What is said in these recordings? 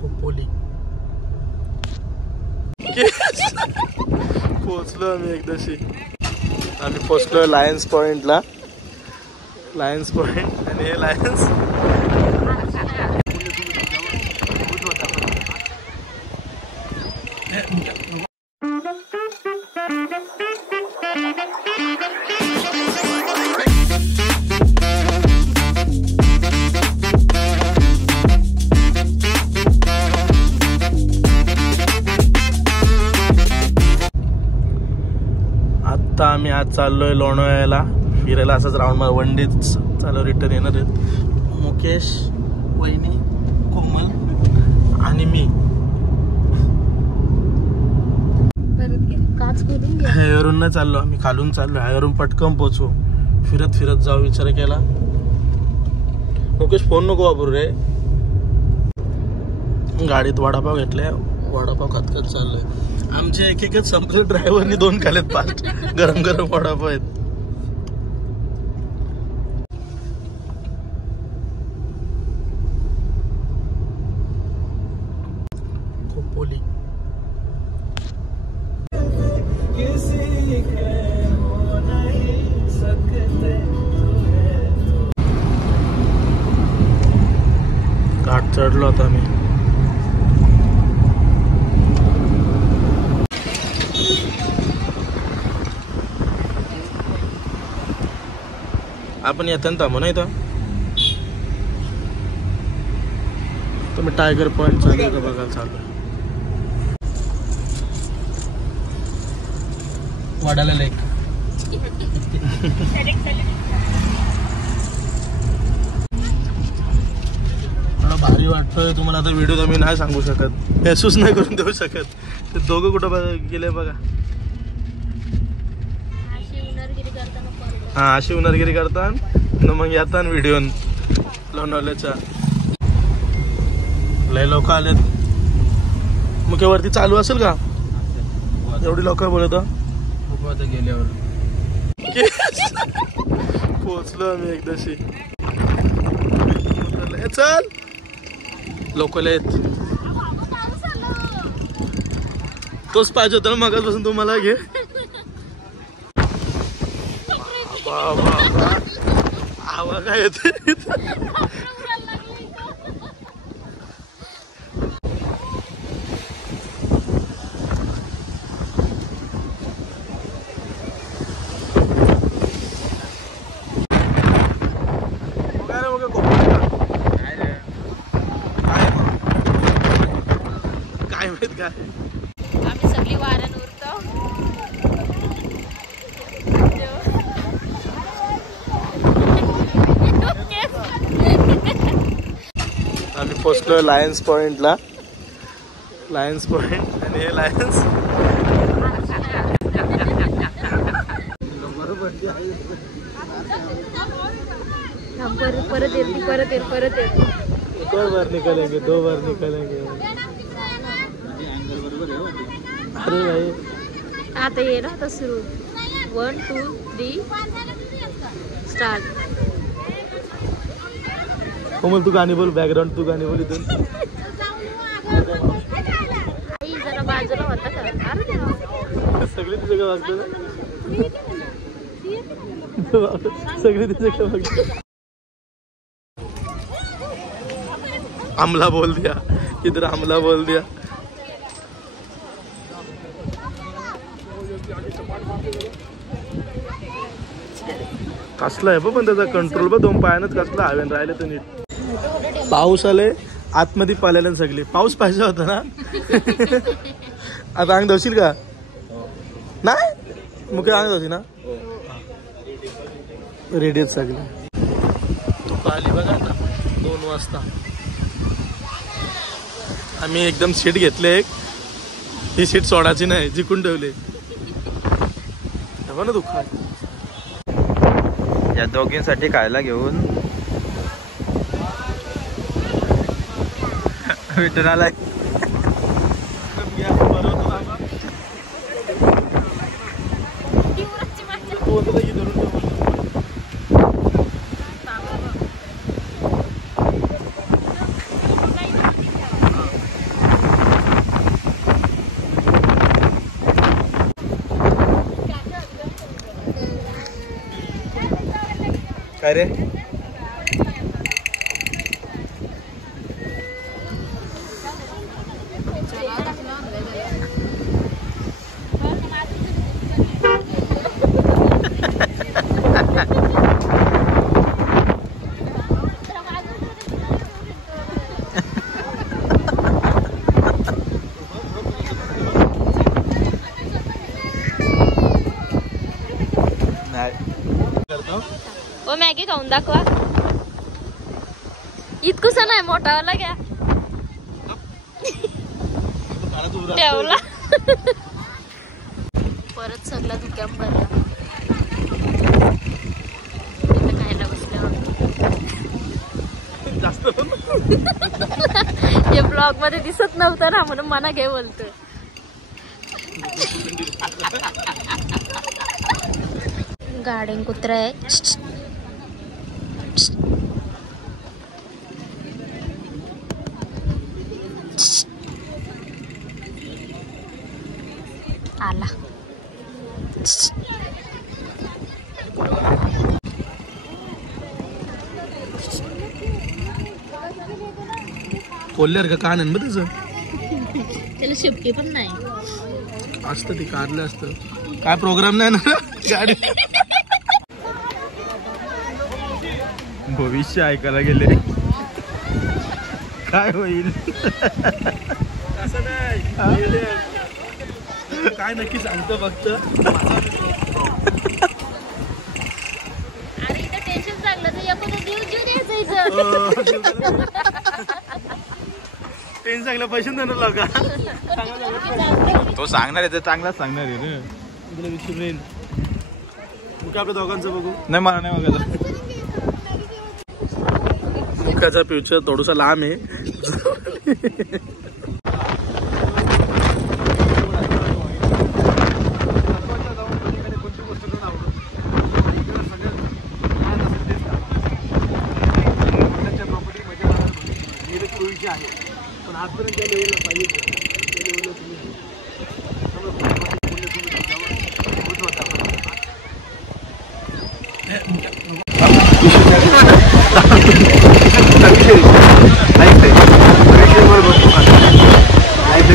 खोपोली पोहोचलो आम्ही एकदाशी. आम्ही पोहोचलो लायन्स पॉइंटला. लायन्स पॉइंट आणि हे लायन्स आता आम्ही आज चाललोय लोणावळ्याला फिरायला. असंच राऊंड मार वनडेच चालू रिटर्न येणार आहेत. मुकेश, वहिनी, कोमल आणि मी. हायवरून नाही चाललो आम्ही, खालून चाललो. हायवरून पटकन पोहोचू, फिरत फिरत जाऊ विचार केला. मुकेश फोन नको वापरू रे. गाडीत वडापाव घेतले, वडापाव खात खात चाललोय. आमचे एक एकच संपले. ड्रायव्हरनी 2 खालेत फास्ट. गरम गरम वडापाव आहेत. खोपोली घाट चढलो होता मी. आपण येताना थांबू ना इथं. तुम्ही टायगर पॉइंट चालू का बघायला चालू. वाडाला लेक थोडा भारी वाटतोय तुम्हाला. आता व्हिडिओ तर मी नाही सांगू शकत, महसूस नाही करून देऊ शकत. ते दोघं कुठं गेले बघा. हा अशी उनरगिरी करतात मग येतात व्हिडिओ लोणावळ्याचा. लय लोक आलेत. मुख्यवरती चालू असेल का? एवढी लोक बोलत गेल्यावर पोहोचलो आम्ही एकदाशी. चल लोक आहेत. तोच पाहिजे होता ना मगाचपासून तुम्हाला. घे आवाज काय येते. काय माहित काय. आम्ही सगळी वाऱ्यान उरतो. आम्ही पोहोचलो लायन्स पॉइंटला. लायन्स पॉइंट आणि हे लायन्स परत येते परत येते परत येते. 2 बार निकलेंगे 2 बार निकलेंगे. अरे भाई आता ये ना आता सुरू. 1 2 3 स्टार्ट. कोमल तू गाणी बोल. बॅकग्राऊंड तू गाणी बोल इथून. जरा बाजूला होता का? सगळी तुझं काय वागतं ना. सगळी तुझं काय वागतं. आमला बोल दिया इधर. आमला बोल दिया. कसला आहे पण त्याचा कंट्रोल. 2 पायानच कसला हवेन राहिले तर नीट. पाऊस आले आतमध्ये पाल्याला सगळी. पाऊस पाहिजे होता ना. आता अंग धवशील का? नाही मुके अंग धवशी ना. रेडी आहेत सगळे. तू आली बघा आता 2 वाजता. आम्ही एकदम सीट घेतले. एक ही सीट सोडायची नाही, जिंकून ठेवली. ना दुःख. या दोघींसाठी खायला घेऊन भेटून आलाय. काय रे? ओ मॅगी खाऊन दाखवा. इतकुसा नाही, मोठावाला घ्या. ठेवला परत सगळा दुकान भरला. खायला बसल्यावर हे ब्लॉग मध्ये दिसत नव्हतं ना, म्हणून मना घे बोलतोय. गार्डन कुत्रा आहे. आला. कोल्ह्यार का कान आहे त्याचं. त्याला शेपटी पण नाही असतं, ते काढलं असतं. काय प्रोग्राम नाही ना गाडी. भविष्य ऐकायला गेले काय होईल. असं नाही, काय नक्की सांगतो फक्त. अरे इथं टेन्शन चाललं तर एखादं जीव द्यायचं. टेन्शन सांगलं पैसे देणार लोक. तो सांगणार आहे तर चांगलाच सांगणार आहे रे. तुला विचारेन मुख्य आपल्या दोघांचं बघू. नाही मला नाही बघायचं. मुख्याचा फ्युचर थोडासा लांब आहे. पण आजपर्यंत त्या लेवलला पाहिजे.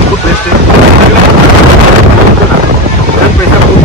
खूप बेस्ट पैसा खूप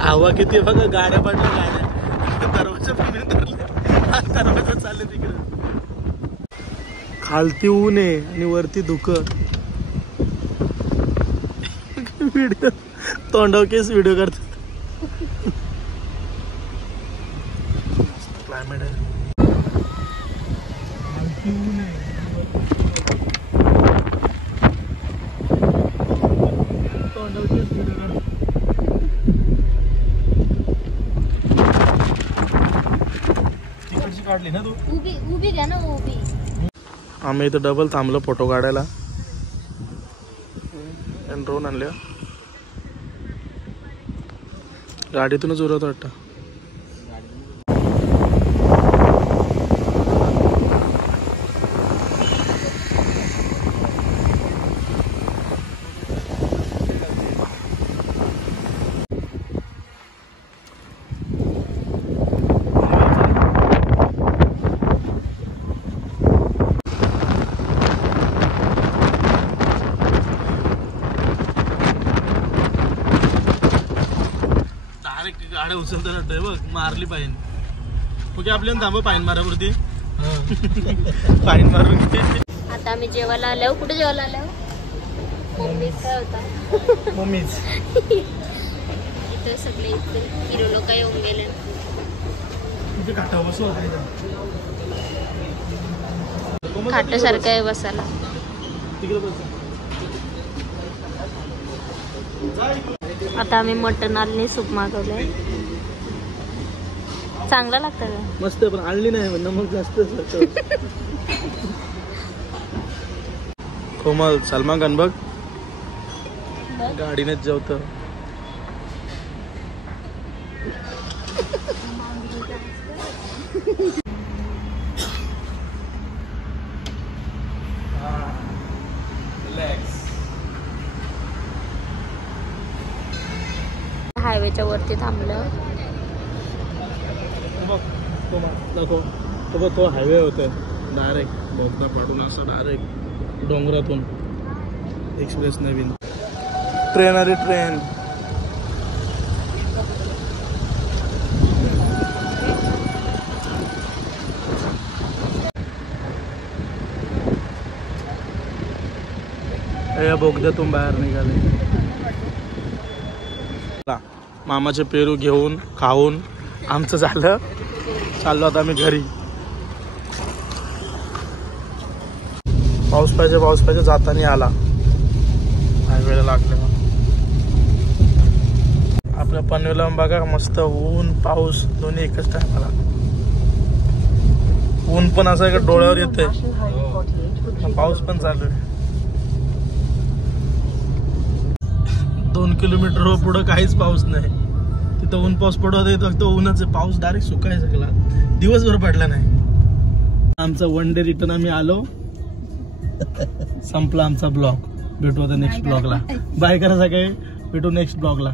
हवा किती बघा. गाड्या पडल्या, गाड्या दरवाजा पण दरवाजा चालले तिकडे. खालती ऊन आहे आणि वरती धुकं. व्हिडिओ तोंडावकेच व्हिडिओ करतो. क्लायमेट आहे. खालती ऊन आहे. तोंडावकेच व्हिडिओ करतो. काढली ना तू. उभी घ्या ना, उभी. आम्ही इथं डबल थांबलो फोटो काढायला. ड्रोन आणल्या. गाडीतूनच उरत वाटतं. गाड्या उचलता वाटतंय बघ. मारली पाहिजे. ओके आपल्याला थांबव पाईन मारावरती. पाईन मारून. आता आम्ही जेवायला आलो. कुठे जेवायला आलो? मम्मीच काय होता. मम्मीच इथे सगळे हिरो लोक येऊन गेले. तिथे काटा बसू. खाटासारखं आहे बसायला. तिकडे बस. आता आम्ही मटण आलनी सूप मागवलंय. चांगलं लागतं का? मस्त, पण आणली नाही म्हणणं मग जास्त कोमल सलमान खान बघ गाडीनेच जेवत. हायवेच्या वरती थांबलं. तो हायवे होतोय डायरेक्ट बोगदा पाडून असं डायरेक्ट डोंगरातून एक्सप्रेस नवीन ट्रेन. अरे ट्रेन या बोगद्यातून बाहेर निघाले. मामाचे पेरू घेऊन खाऊन आमचं झालं. चाललो आता आम्ही घरी. पाऊस पाहिजे जाताना आला. हायवेला लागले. आपल्या पनवेलला बघा मस्त ऊन पाऊस दोन्ही एकच टायमाला. ऊन पण असं एका डोळ्यावर येतंय, पाऊस पण चालू आहे. 2 किलोमीटर पुढं काहीच पाऊस नाही. तिथं ऊन पाऊस पडत आहे फक्त ऊनच आहे. पाऊस डायरेक्ट सुकाय सगळा दिवसभर पडला नाही. आमचा वन डे रिटर्न आम्ही आलो. संपला आमचा ब्लॉग. भेटू आता नेक्स्ट ब्लॉगला. बाय करा सगळे. भेटू नेक्स्ट ब्लॉगला.